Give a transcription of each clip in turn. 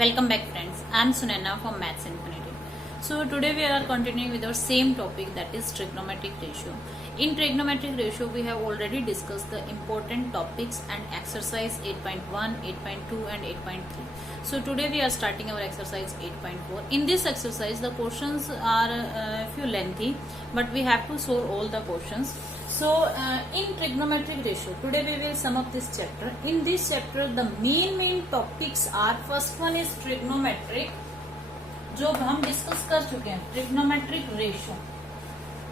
Welcome back friends, I am Sunana from Maths Infinity. So today we are continuing with our same topic, that is trigonometric ratio. In trigonometric ratio we have already discussed the important topics and exercise 8.1, 8.2 and 8.3. So today we are starting our exercise 8.4. In this exercise the questions are a few lengthy, but we have to solve all the questions. So in trigonometric ratio today we will sum up this chapter. In this chapter the main topics are, first one is trigonometric, जो हम discuss कर चुके हैं, trigonometric ratio.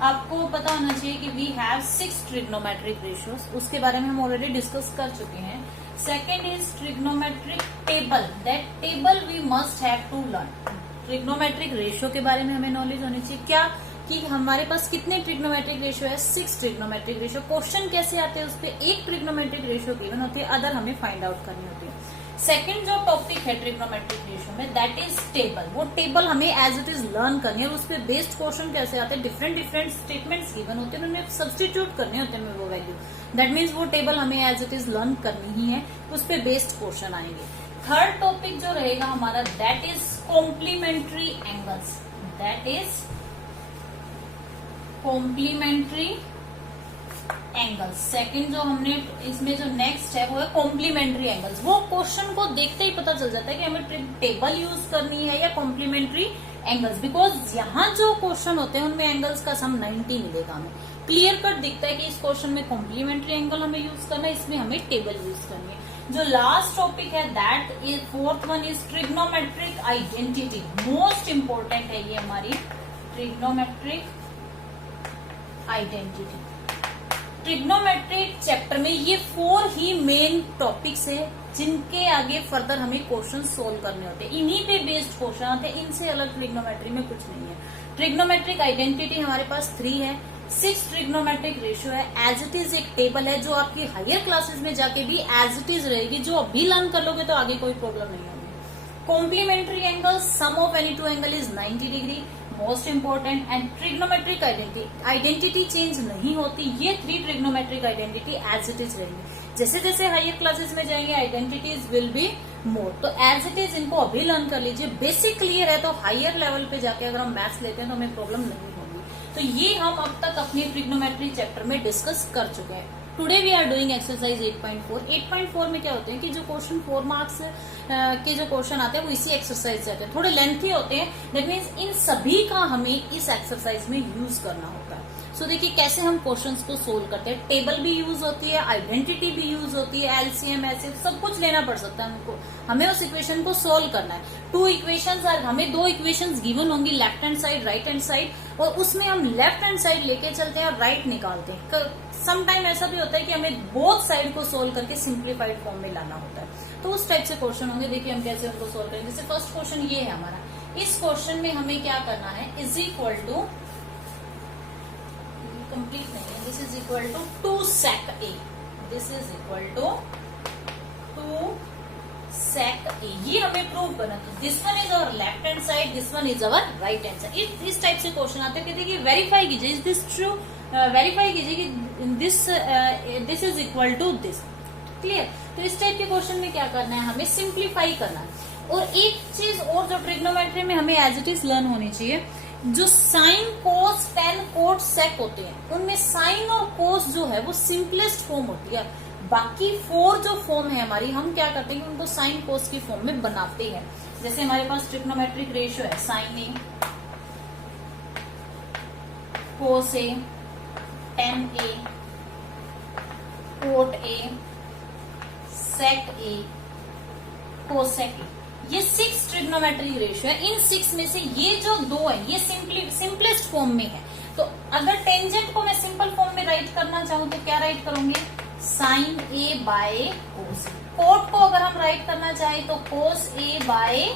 आपको पता होना चाहिए कि वी हैव 6 ट्रिग्नोमेट्रिक रेशियोज, उसके बारे में हम ऑलरेडी डिस्कस कर चुके हैं. Second is trigonometric table, that table we must have to learn. Trigonometric ratio के बारे में हमें नॉलेज होनी चाहिए, क्या कि हमारे पास कितने ट्रिग्नोमेट्रिक रेशियो है, 6 ट्रिग्नोमेट्रिक रेशियो. क्वेश्चन कैसे आते हैं, उस पर एक ट्रिग्नोमेट्रिक रेशियो गिवन होती है, अदर हमें फाइंड आउट करनी होती है. सेकंड जो टॉपिक है ट्रिग्नोमेट्रिक रेशियो में, दैट इज टेबल. वो टेबल हमें एज इट इज लर्न करनी है. उस पर बेस्ड क्वेश्चन कैसे आते हैं, डिफरेंट स्टेटमेंट्स गिवन होते हैं, उनमें सब्सटीट्यूट करने होते हैं वो वैल्यू. दैट मीन्स वो टेबल हमें एज इट इज लर्न करनी ही है, उस पर बेस्ड क्वेश्चन आएंगे. थर्ड टॉपिक जो रहेगा हमारा, that is complementary angles. That is complementary angles. Second जो हमने इसमें जो नेक्स्ट है वो है कॉम्प्लीमेंट्री एंगल्स. वो क्वेश्चन को देखते ही पता चल जाता है कि हमें टेबल यूज करनी है या कॉम्प्लीमेंट्री एंगल्स, बिकॉज यहाँ जो क्वेश्चन होते हैं उनमें एंगल्स का सम 90 मिलेगा. हमें क्लियर कट दिखता है कि इस क्वेश्चन में कॉम्प्लीमेंट्री एंगल हमें यूज करना है, इसमें हमें टेबल यूज करनी है. जो लास्ट टॉपिक है that is fourth one is trigonometric identity. Most important है ये हमारी ट्रिग्नोमेट्रिक आइडेंटिटी. ट्रिग्नोमेट्रिक चैप्टर में ये 4 ही मेन टॉपिक्स है जिनके आगे फर्दर हमें क्वेश्चन सोल्व करने होते हैं. इन्हीं पे बेस्ड क्वेश्चन आते हैं, इनसे अलग ट्रिग्नोमेट्री में कुछ नहीं है. ट्रिग्नोमेट्रिक आइडेंटिटी हमारे पास 3 है. 6 ट्रिग्नोमेट्रिक रेशियो है. एज इट इज एक टेबल है जो आपकी हायर क्लासेस में जाके भी एज इट इज रहेगी, जो अभी लर्न कर लोगे तो आगे कोई प्रॉब्लम नहीं होगी. Complementary angle, sum of any two angle is 90 degree, most important. And trigonometric identity change नहीं होती. ये 3 trigonometric identity as it is रहेंगी. जैसे जैसे हायर क्लासेस में जाएंगे आइडेंटिटीज विल बी मोर. तो एज इट इज इनको अभी लर्न कर लीजिए. बेसिक क्लियर है तो हायर लेवल पे जाके अगर हम मैथ्स लेते हैं तो हमें प्रॉब्लम नहीं होगी. तो ये हम अब तक अपनी ट्रिग्नोमेट्री चैप्टर में डिस्कस कर चुके हैं. Today we are doing exercise 8.4. 8.4 में क्या होते हैं कि जो क्वेश्चन 4 मार्क्स के जो क्वेश्चन आते हैं वो इसी एक्सरसाइज से आते हैं, थोड़े लेंथी होते हैं. दैट मीन्स इन सभी का हमें इस एक्सरसाइज में यूज करना होता है. सो देखिए कैसे हम क्वेश्चंस को सोल्व करते हैं. टेबल भी यूज होती है, आइडेंटिटी भी यूज होती है, एलसीएम एचसीएफ सब कुछ लेना पड़ सकता है हमको. हमें उस इक्वेशन को सोल्व करना है. 2 इक्वेशंस आर, हमें 2 इक्वेशंस गिवन होंगी, left hand side right hand side, और उसमें हम लेफ्ट हैंड साइड लेके चलते हैं और राइट निकालते हैं. सम टाइम ऐसा भी होता है कि हमें बोथ साइड को सोल्व करके सिंप्लीफाइड फॉर्म में लाना होता है. तो उस टाइप से क्वेश्चन होंगे. देखिए हम कैसे उनको सोल्व करेंगे. जैसे फर्स्ट क्वेश्चन ये है हमारा. इस क्वेश्चन में हमें क्या करना है, इज इक्वल टू, कंप्लीट नहीं है, this is equal to 2 sec a. This is equal to 2 sec a. ये हमें प्रूव करना है. This one is our left hand side, this one is our right hand side. इस type से question आते हैं. देखिए वेरीफाई कीजिए, इज दिस ट्रू, वेरीफाई कीजिए कि this is equal to this. Clear. तो इस टाइप के क्वेश्चन में क्या करना है, हमें सिंप्लीफाई करना है. और एक चीज और जो ट्रिग्नोमेट्री में हमें एज इट इज लर्न होनी चाहिए, जो sine cos tan cot sec होते हैं उनमें साइन और कोस जो है वो सिंपलेस्ट फॉर्म होती है. बाकी 4 जो फॉर्म है हमारी, हम क्या करते हैं कि उनको साइन कोस की फॉर्म में बनाते हैं. जैसे हमारे पास ट्रिग्नोमेट्रिक रेशियो है, sine A, cos A, tan A, cot A, sec A, cosec A. ये 6 ट्रिग्नोमेट्रिक रेशियो है. इन 6 में से ये जो 2 है ये सिंपलेस्ट फॉर्म में है. तो अगर टेंजेंट को मैं सिंपल फॉर्म में राइट करना चाहूं तो क्या राइट करूंगी, sine A by cos. Cot को अगर हम राइट करना चाहें तो कोस ए बाय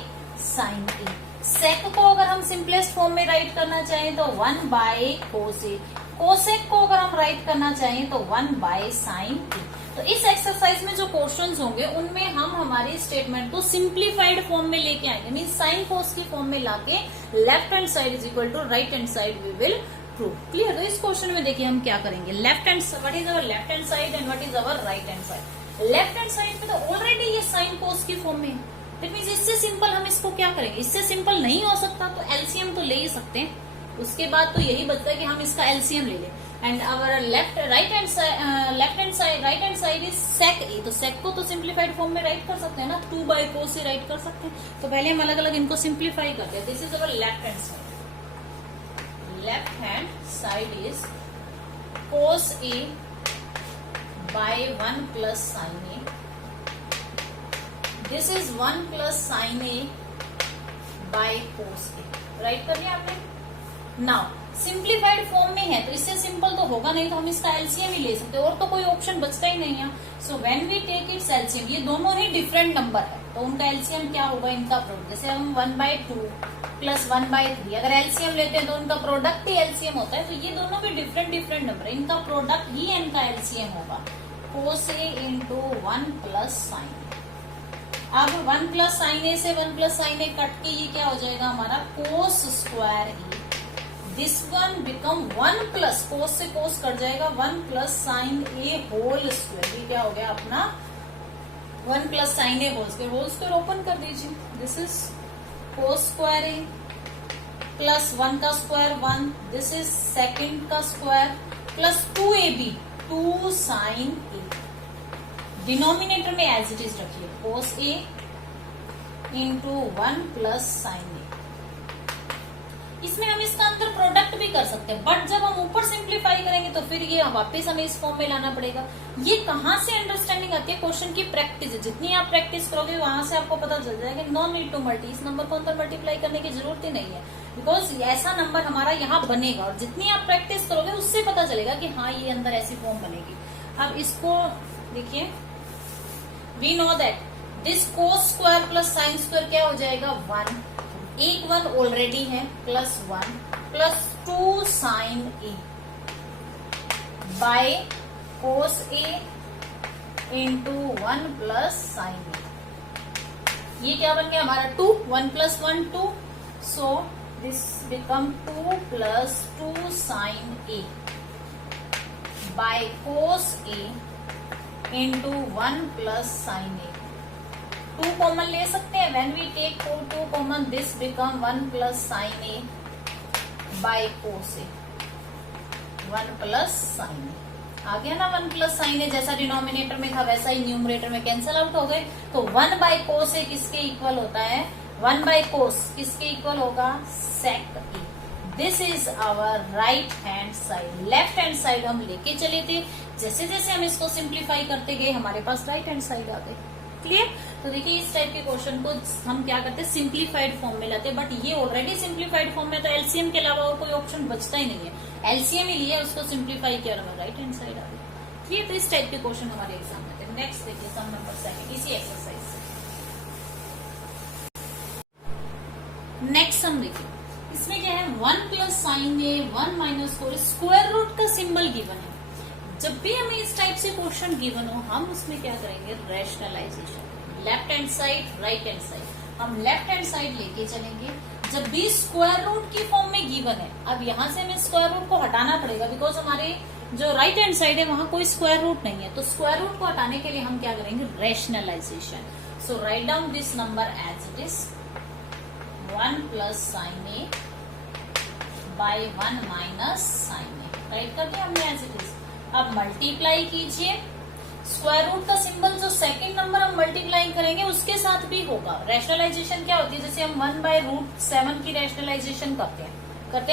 साइन ए. सेक को अगर हम सिंपलेस्ट फॉर्म में राइट करना चाहें तो 1 बाय कोस ए. कोसेक को अगर हम राइट करना चाहें तो 1 बाय साइन ए. तो इस एक्सरसाइज में जो क्वेश्चंस होंगे उनमें हम हमारी स्टेटमेंट को सिंप्लीफाइड फॉर्म में लेके आएंगे. मीन साइन कोस की फॉर्म में लाके left hand side is equal to right hand side we will prove. Clear. तो इस क्वेश्चन में देखिए हम क्या करेंगे. Left hand, what is our left hand side and what is our right hand side. Left hand side पे तो already ये साइन कोस की फॉर्म में है, दैट मीन्स इससे सिंपल हम इसको क्या करेंगे, इससे सिंपल नहीं हो सकता तो एलसीएम तो ले ही सकते हैं। उसके बाद तो यही बचता है कि हम इसका एलसीएम ले लें। And our right hand side is sec A, तो सेक को तो सिंप्लीफाइड फॉर्म में राइट कर सकते हैं ना, 2 बाई कोस से राइट कर सकते हैं। तो पहले हम अलग अलग इनको सिंप्लीफाई करते हैं। This is our left hand side. Left hand side is cos A by 1 plus sine A. This is 1 plus sine A by cos A. Write कर लिया आपने। नाउ सिंप्लीफाइड फॉर्म में है तो इससे सिंपल तो होगा नहीं, तो हम इसका एलसीएम ही ले सकते हैं, और तो कोई ऑप्शन बचता ही नहीं है। So when we take its LCM, ये दोनों ही डिफरेंट नंबर है तो उनका एलसीएम क्या होगा, इनका प्रोडक्ट। जैसे हम 1/2 प्लस 1/3 अगर एलसीएम लेते हैं तो उनका प्रोडक्ट ही एलसीएम होता है। तो ये दोनों भी डिफरेंट नंबर है, इनका प्रोडक्ट ही इनका एलसीएम होगा, कोस ए इंटू 1 प्लस साइन। अब 1 प्लस साइन ए से 1 प्लस साइन ए कट के ये क्या हो जाएगा हमारा, cos square A. This one become 1 plus, cos से कोस कट जाएगा, 1 plus sine A whole square. ये क्या हो गया अपना 1 plus sine A whole square. Whole square open कर दीजिए। This is cos square A plus 1 का स्क्वायर 1, दिस इज सेकेंड का square plus 2ab 2 sine A. Denominator में एज इट इज रखिए, cos A into 1 plus sine ए। इसमें हम इसका अंदर प्रोडक्ट भी कर सकते हैं, बट जब हम ऊपर सिंप्लीफाई करेंगे तो फिर ये वापस हमें इस फॉर्म में लाना पड़ेगा। ये कहाँ से अंडरस्टैंडिंग आती है, क्वेश्चन की प्रैक्टिस। जितनी आप प्रैक्टिस करोगे वहां से आपको पता चल जाएगा। नो नीड टू मल्टी, इस नंबर को अंदर मल्टीप्लाई करने की जरूरत ही नहीं है, बिकॉज ऐसा नंबर हमारा यहाँ बनेगा, और जितनी आप प्रैक्टिस करोगे उससे पता चलेगा कि हाँ ये अंदर ऐसी फॉर्म बनेगी। अब इसको देखिए, we know that this cos square plus sine square क्या हो जाएगा 1, एक 1 ऑलरेडी है, plus 1 plus 2 sine A by cos A into 1 plus sine A. ये क्या बन गया हमारा 2, 1 plus 1 2, so this become 2 plus 2 sine A by cos A into 1 plus sine A. 2 common ले सकते हैं, when we take 2 common this become 1 plus sine A by cos A, 1 plus sine A. आ गया ना 1 प्लस साइन ए, जैसा denominator में था वैसा ही न्यूमरेटर में कैंसिल आउट हो गए। तो 1 बाय कोस ए किसके इक्वल होता है, 1 बाय कोस किसके इक्वल होगा, sec A. This is our right hand side. Left hand side हम लेके चले थे, जैसे जैसे हम इसको सिंप्लीफाई करते गए हमारे पास राइट हैंड साइड आ गई। क्लियर। तो देखिए इस टाइप के क्वेश्चन को हम क्या करते हैं, सिंप्लीफाइड फॉर्म में लाते हैं, बट ये ऑलरेडी सिंप्लीफाइड फॉर्म में तो एलसीएम के अलावा और कोई ऑप्शन बचता ही नहीं है। एलसीएम ही लिया, उसको सिंप्लीफाई किया और राइट हैंड साइड आ गई। ठीक है, तो इस टाइप के क्वेश्चन हमारे एग्जाम में थे। नेक्स्ट देखिए सम नंबर 7 इसी एक्सरसाइज से। नेक्स्ट सम देखिए, इसमें क्या है 1 प्लस साइन ए 1 माइनस 4 स्क्वायर रूट का सिंबल गिवन है। जब भी हमें इस टाइप से क्वेश्चन गिवन हो हम उसमें क्या करेंगे, rationalisation. Left hand side right hand side, हम लेफ्ट हैंड साइड लेके चलेंगे। जब भी स्क्वायर रूट की फॉर्म में गिवन है, अब यहाँ से हमें स्क्वायर रूट को हटाना पड़ेगा, बिकॉज हमारे जो राइट हैंड साइड है वहां कोई स्क्वायर रूट नहीं है। तो स्क्वायर रूट को हटाने के लिए हम क्या करेंगे, rationalisation. So write down this number as it is 1 plus sine A by 1 minus sine A. Write कर दिया हमने एज इट इज। अब मल्टीप्लाई कीजिए, स्क्वायर रूट का सिंबल जो सेकंड नंबर हम मल्टीप्लाई करेंगे उसके साथ भी होगा। रैशनलाइजेशन क्या होती है, जैसे हम 1/√7 की रैशनलाइजेशन करते हैं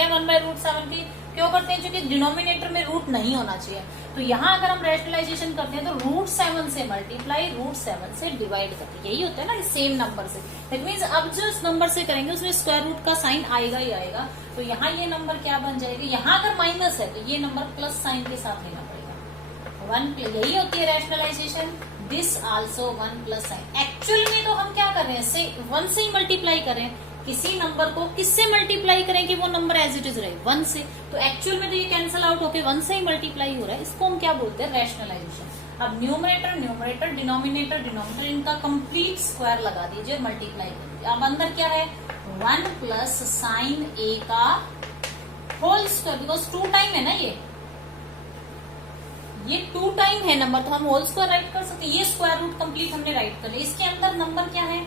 1/√7 की क्यों करते हैं, क्योंकि डिनोमिनेटर में रूट नहीं होना चाहिए। तो यहाँ अगर हम रैशनलाइजेशन करते हैं तो √7 से मल्टीप्लाई √7 से डिवाइड करते हैं, यही होता है ना सेम नंबर से। दैट मीन्स अब जो इस नंबर से करेंगे उसमें स्क्वायर रूट का साइन आएगा ही आएगा। तो यहाँ ये नंबर क्या बन जाएगा, यहाँ अगर माइनस है तो ये नंबर प्लस साइन के साथ लेना पड़ेगा। 1 यही होती है rationalisation. This also 1 plus sine. Actual में तो हम क्या कर रहे हैं, 1 से ही मल्टीप्लाई कर रहे हैं। किसी नंबर को किससे मल्टीप्लाई करें कि वो नंबर एज इट इज रहे, 1 से। तो एक्चुअल में तो ये कैंसिल आउट होके 1 से ही मल्टीप्लाई हो रहा है। इसको हम क्या बोलते हैं, रैशनलाइजेशन। अब न्यूमरेटर न्यूमरेटर डिनोमिनेटर डिनोमिनेटर इनका कंप्लीट स्क्वायर लगा दीजिए, मल्टीप्लाई कर दीजिए। अब अंदर क्या है 1 प्लस साइन ए का होल स्क्वायर, बिकॉज 2 टाइम है ना ये 2 टाइम है नंबर, तो हम होल स्क्वायर राइट कर सकते हैं। ये स्क्वायर रूट कंप्लीट हमने राइट कर लिया। इसके अंदर नंबर क्या है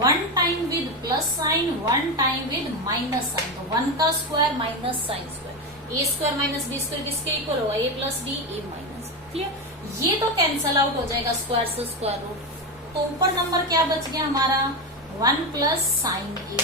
1 time with plus sine, 1 time with minus sine, तो 1 का square minus sine square, A square minus B square किसके इक्वल होगा, A plus B, A minus. Clear, ये तो कैंसल आउट हो जाएगा स्क्वायर से स्क्वायर रूट, तो ऊपर नंबर क्या बच गया हमारा 1 प्लस साइन ए,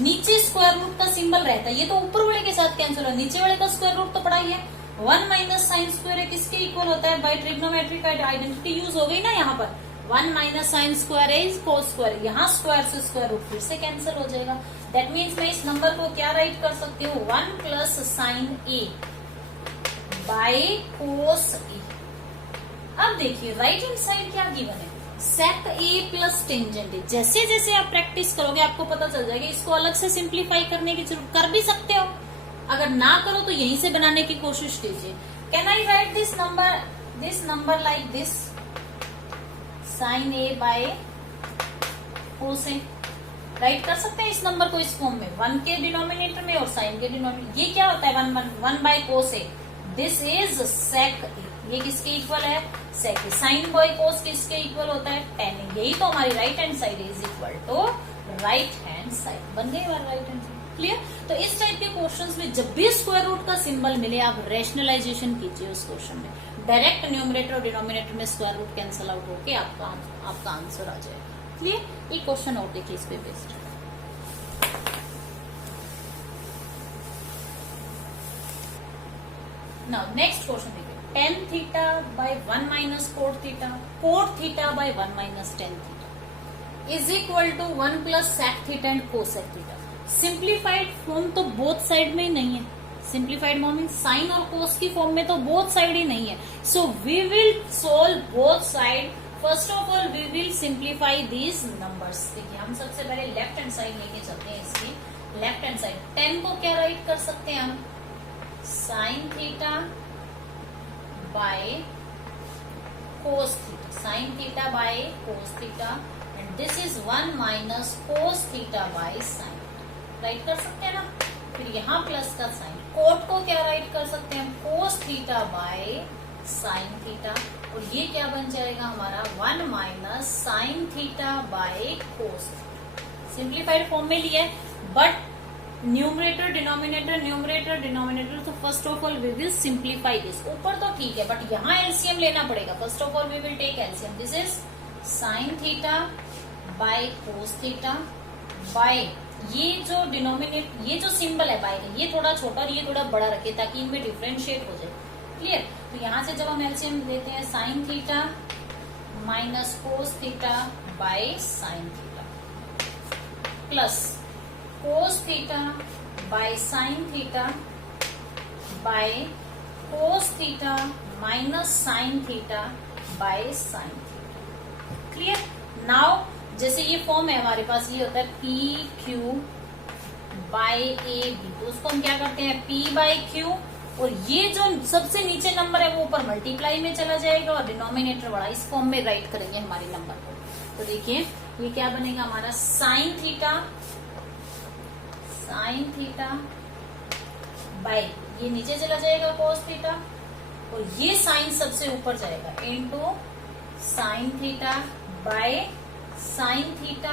नीचे स्क्वायर रूट का सिंबल रहता है, ये तो ऊपर वाले के साथ कैंसिल हो, नीचे वाले का स्क्वायर रूट तो पड़ा ही है। 1 माइनस साइन स्क्वायर है किसके इक्वल होता है, बाय ट्रिग्नोमेट्री का आइडेंटिटी यूज हो गई ना यहाँ पर, 1 minus sine square is cos square, यहाँ स्क्वायर से स्क्वायर रूट फिर से कैंसिल हो जाएगा। दैट मीन्स मैं इस नंबर को क्या राइट कर सकती हूँ, 1 plus sine A by cos A. अब देखिए राइट हैंड साइड क्या गिवन है, सेक ए प्लस टेंजेंट ए। जैसे जैसे आप प्रैक्टिस करोगे आपको पता चल जाएगा, इसको अलग से सिंप्लीफाई करने की जरूरत, कर भी सकते हो, अगर ना करो तो यहीं से बनाने की कोशिश कीजिए। Can I write this number like this, sine A by cos A, write कर सकते हैं इस नंबर को इस फॉर्म में, 1 के डिनोमिनेटर में और साइन के डिनोमिनेटर। ये क्या होता है 1 by cos A, this is sec A, ये किसके इक्वल है, sec A. Sign by cos किसके इक्वल होता है, टेन ए। यही तो हमारी right hand side is equal to right hand side, बन गई हमारी राइट हैंड साइड। क्लियर, तो इस टाइप के क्वेश्चंस में जब भी स्क्वायर रूट का सिंबल मिले आप रेशनलाइजेशन कीजिए उस क्वेश्चन में, डायरेक्ट न्यूमरेटर और डिनोमिनेटर में स्क्वायर रूट कैंसिल आउट होके आपका आंसर आ जाएगा। क्लियर, ये क्वेश्चन और देखिए इस पे बेस्ड। नाउ नेक्स्ट क्वेश्चन देखिए, tan theta by 1 minus cot theta by 1 minus tan theta is equal to 1 plus sec theta and cosec theta. Simplified form तो बोथ साइड में ही नहीं है, सिंप्लीफाइड फॉर्म मीन साइन और कोस की form में तो बोथ साइड ही नहीं है, so we will solve both side. First of all we will simplify these numbers. देखिए हम सबसे पहले लेफ्ट हैंड साइड लेके चलते हैं, इसकी लेफ्ट हैंड साइड 10 को क्या राइट कर सकते हैं हम, sign theta by cos theta, sine theta by cos theta, and this is 1 minus cos theta by sign, right कर सकते हैं ना। फिर यहाँ प्लस का साइन, कोट को क्या राइट कर सकते हैं, cos theta by sine theta, और ये क्या बन जाएगा हमारा 1 minus sine theta by cos. Simplified form में लिया है, बट न्यूमरेटर डिनोमिनेटर, तो first of all we will simplify this. ऊपर तो ठीक है बट यहाँ एलसीएम लेना पड़ेगा। First of all we will take LCM, this is sine theta by cos theta by ये जो सिंबल है बाय का, ये थोड़ा छोटा और ये थोड़ा बड़ा रखे ताकि इनमें डिफ्रेंशिएट हो जाए। क्लियर, तो यहाँ से जब हम एलसीएम लेते हैं, sine theta minus cos theta by sine theta plus cos theta by sine theta by cos theta minus sine theta by sine theta. Clear, now जैसे ये फॉर्म है हमारे पास, ये होता है P Q by A B, तो उसको हम क्या करते हैं पी बाय क्यू, और ये जो सबसे नीचे नंबर है वो ऊपर मल्टीप्लाई में चला जाएगा और डिनोमिनेटर वाला इस फॉर्म में राइट करेंगे हमारे नंबर को। तो देखिए ये क्या बनेगा हमारा साइन थीटा बाय, ये नीचे चला जाएगा कोस थीटा, और ये साइन सबसे ऊपर जाएगा into sine theta by sine theta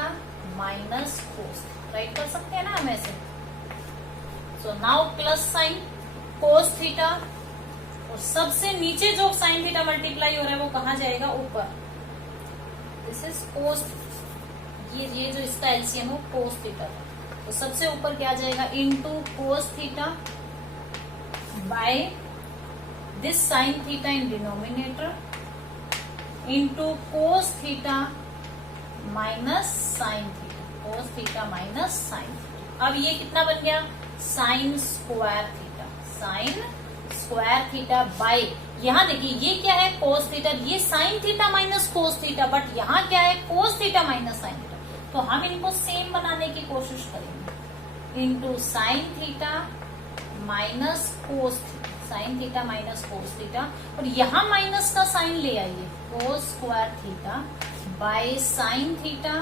minus cos, right कर सकते हैं ना हम ऐसे। So now plus sine cos theta, और सबसे नीचे जो साइन थीटा मल्टीप्लाई हो रहा है वो कहाँ जाएगा, ऊपर। दिस इज कोस, ये जो इसका एलसीएम है वो कोस थीटा था, तो सबसे ऊपर क्या जाएगा into cos theta by this sine theta in denominator into cos theta minus sine theta, cos theta minus sine theta. अब ये कितना बन गया, साइन स्क्वायर थीटा बाय, यहाँ देखिए ये क्या है कोस थीटा, ये sign theta minus cos theta, but यहाँ क्या है कोस थीटा माइनस साइन थीटा, तो हम इनको सेम बनाने की कोशिश करेंगे into sine theta minus cos theta, sine theta minus cos theta, और यहाँ माइनस का साइन ले आइए, कोस square theta by sine theta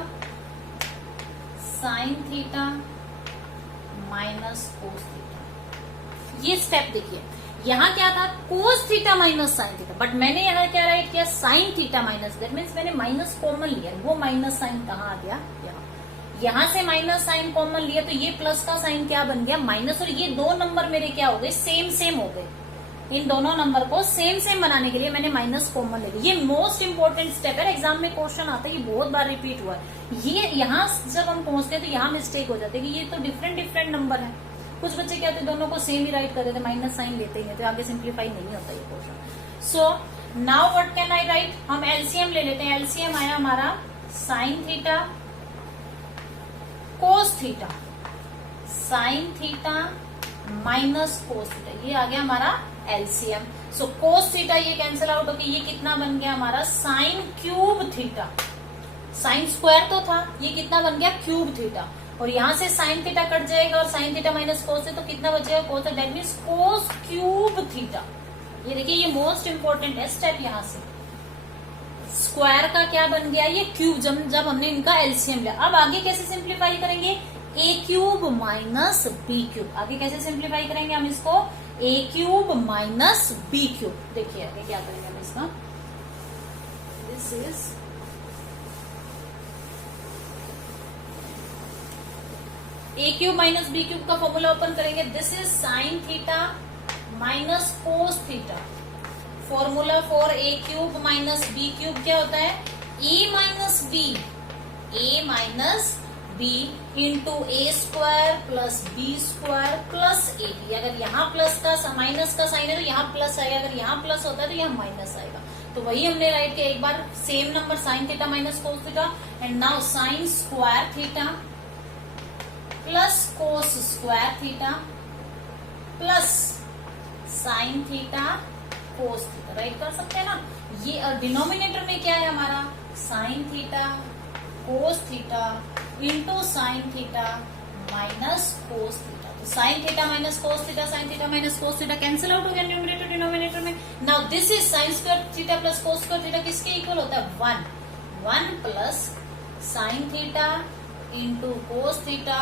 minus cos theta. ये स्टेप देखिए, यहाँ क्या था कोस theta minus sine theta, but मैंने यहाँ क्या राइट किया sign theta minus, that means मैंने माइनस कॉमन लिया, वो माइनस साइन कहाँ आ गया यहाँ, यहाँ से माइनस साइन कॉमन लिया तो ये प्लस का साइन क्या बन गया, माइनस, और ये दो नंबर मेरे क्या हो गए, सेम सेम हो गए। इन दोनों नंबर को सेम सेम बनाने के लिए मैंने माइनस कॉमन ले लिया। ये मोस्ट इंपोर्टेंट स्टेप है, एग्जाम में क्वेश्चन आता है, ये बहुत बार रिपीट हुआ है। ये यहाँ जब हम पहुंचते हैं तो यहाँ मिस्टेक हो जाती है कि ये तो डिफरेंट डिफरेंट नंबर है। कुछ बच्चे क्या होते हैं, दोनों को सेम ही राइट कर देते, माइनस साइन लेते ही, तो आगे सिंप्लीफाई नहीं होता ये question. So now what can I right, हम एलसीएम ले लेते हैं। एलसीएम आया हमारा sine theta cos theta, sine theta minus cos theta, ये आ गया हमारा एलसीएम। सो कोस थीटा ये कैंसिल आउट होकर ये कितना बन गया हमारा, sine cube theta. Sine square तो था, ये कितना बन गया, क्यूब थीटा। और यहां से साइन थीटा कट जाएगा और साइन थीटा माइनस कोस है तो कितना बचेगा, cos, that means cos cube theta. ये देखिए ये मोस्ट इंपोर्टेंट है स्टेप। यहां से स्क्वायर का क्या बन गया, ये क्यूब, जब हमने इनका एलसीएम लिया। अब आगे कैसे सिंप्लीफाई करेंगे, A cube minus B cube. आगे कैसे सिंप्लीफाई करेंगे हम इसको, A cube minus B cube. देखिए आगे क्या करेंगे हम इसका, this is A cube minus B cube का फॉर्मूला ओपन करेंगे। This is sine theta minus cos theta. Formula for A cube minus B cube क्या होता है, A minus B, A minus B into A square plus B square plus A B. अगर यहाँ plus का minus का sign है तो यहाँ प्लस आएगा, अगर यहाँ प्लस होता है तो यहाँ माइनस आएगा। तो वही हमने राइट किया एक बार, same number sine theta minus cos theta, and now sine square theta plus cos square theta plus sine theta cos theta, write कर सकते हैं ना। ये और डिनोमिनेटर में क्या है हमारा, sine theta cos theta into sine theta minus cos theta. तो sine theta minus cos theta, sine theta minus cos theta cancel out हो गया न्यूमरेटर डिनोमिनेटर में। Now this is sine square theta plus cos square theta किसके equal होता है, 1 plus sine theta into cos theta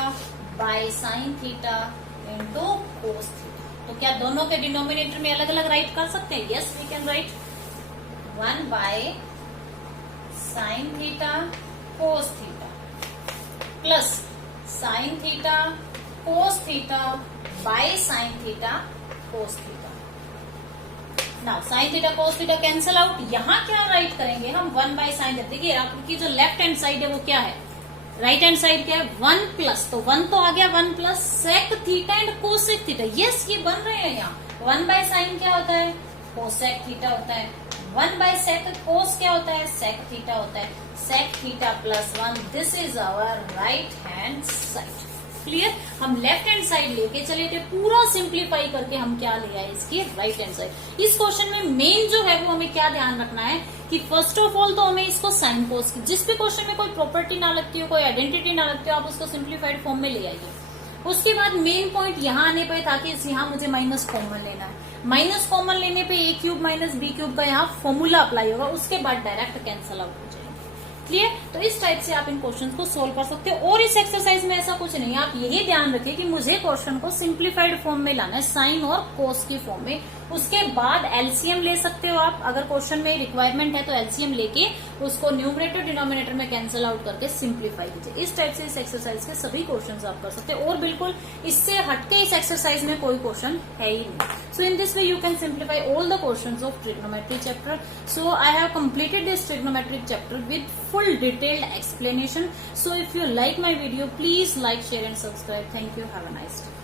by sine theta into cos theta. तो क्या दोनों के डिनोमिनेटर में अलग अलग राइट कर सकते हैं, yes we can write 1 by sine theta cos theta plus sine theta cos theta by sine theta cos theta. Now sine theta cos theta cancel out, यहाँ क्या राइट करेंगे हम, 1 बाय साइन। देखिए आपकी जो लेफ्ट हैंड साइड है वो क्या है, राइट हैंड साइड क्या है, 1 प्लस, तो 1 तो आ गया, 1 plus sec theta and cosec theta. Yes ये बन रहे हैं यहाँ। 1 बाय साइन क्या होता है, कोसेक थीटा होता है। 1 बाय सेक कोस क्या होता है, सेक थीटा होता है। Sec theta plus 1, this is our right hand side. Clear, हम लेफ्ट हैंड साइड लेके चले थे, पूरा सिंप्लीफाई करके हम क्या ले आए, इसकी राइट हैंड साइड। इस क्वेश्चन में मेन जो है वो हमें क्या ध्यान रखना है कि फर्स्ट ऑफ ऑल तो हमें इसको साइन कोस की, जिस भी क्वेश्चन में कोई प्रॉपर्टी ना लगती हो, कोई आइडेंटिटी ना लगती हो, आप उसको सिंप्लीफाइड फॉर्म में ले आइए। उसके बाद मेन पॉइंट यहाँ आने पे था कि यहाँ मुझे माइनस कॉमन लेना है। माइनस कॉमन लेने पे ए क्यूब माइनस बी क्यूब का यहाँ फॉर्मूला अप्लाई होगा, उसके बाद डायरेक्ट कैंसल आउट हो जाएगा। क्लियर, तो इस टाइप से आप इन क्वेश्चन को सोल्व कर सकते हो। और इस एक्सरसाइज में ऐसा कुछ नहीं है, आप यही ध्यान रखिए कि मुझे क्वेश्चन को सिंप्लीफाइड फॉर्म में लाना है, साइन और कोस की फॉर्म में। उसके बाद एलसीएम ले सकते हो आप, अगर क्वेश्चन में रिक्वायरमेंट है तो एलसीएम लेके उसको न्यूमरेटर डिनोमिनेटर में कैंसिल आउट करके सिंप्लीफाई कीजिए। इस टाइप से इस एक्सरसाइज के सभी क्वेश्चन आप कर सकते हैं, और बिल्कुल इससे हटके इस एक्सरसाइज में कोई क्वेश्चन है ही नहीं। So in this way you can simplify all the questions of trigonometry chapter. So I have completed this trigonometric chapter with full detailed explanation. So if you like my video, please like, share and subscribe. Thank you. Have a nice day.